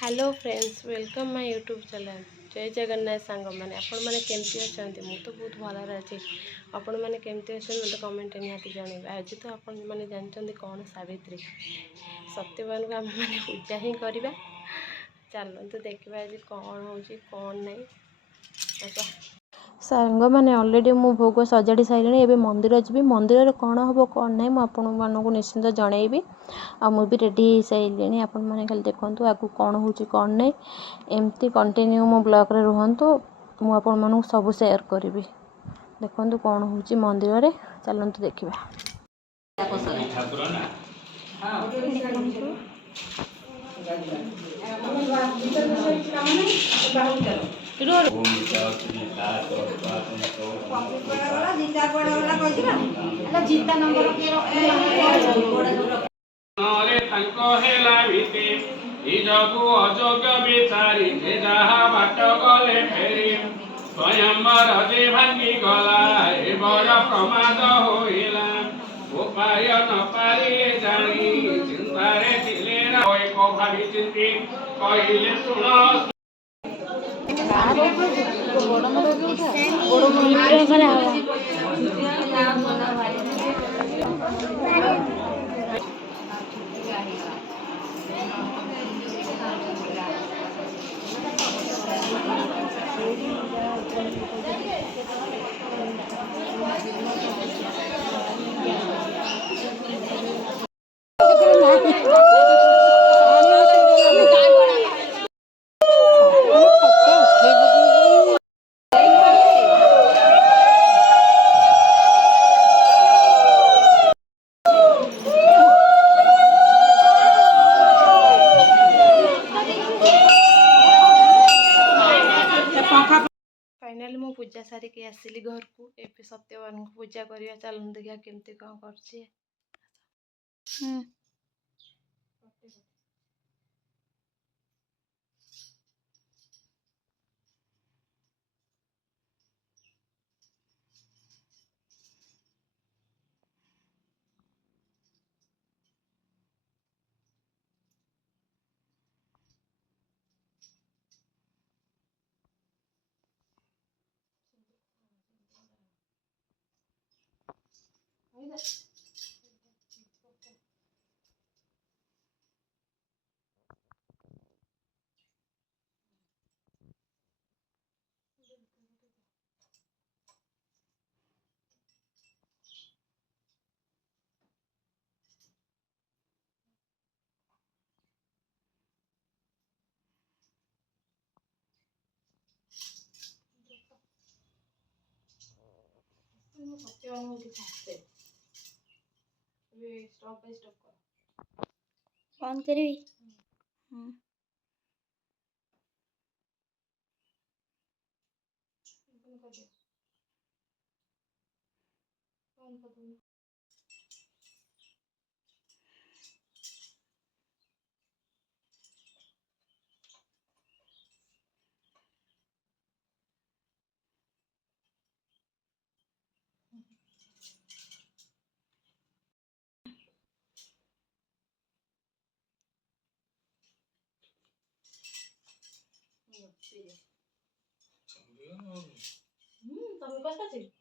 hello friends welcome my YouTube channel जय जगन्नाथ सांग मैंने आपण मैंने केमती अच्छा मुझे तो बहुत भल अच्छे आपण मैंने केमती अच्छे मतलब कमेंट निहाती जनइबे आज तो आपण मैंने जानते कौन सावित्री सत्यवान को आम मैंने पूजा ही करवा चलते देखा आज कौन हो कौन नहीं सांग मैंने अलरेडी मु भोग सजाड़ी सारे ए मंदिर जी मंदिर कौन हम कौन ना मुझे निश्चिंत जनइबी आ मुझे रेडी हो सारे आपण मैंने खाली देखूँ आगू कौन हो कौन नहीं एमती कंटिन्यू मो ब्लॉग रे रुहतु मुझे सब शेयर करी देखु कौन हो मंदिर रे चलतु देखा अयोग्य बेचारी जहाँ बाट गले फेरी स्वयंवर जे भांगी गला ए बड़ प्रमाद होइला उपाय न पारिले जानी चिंतारे थिले एक भावी चिंती कहिले सुन फाइनाली मु पूजा सारिकी आसिली घर को ए सत्यवान को पूजा करवा चलते देखा केमती कौन कर सत्यवान स्टॉप बाय स्टॉप कर ऑन करी तमें कस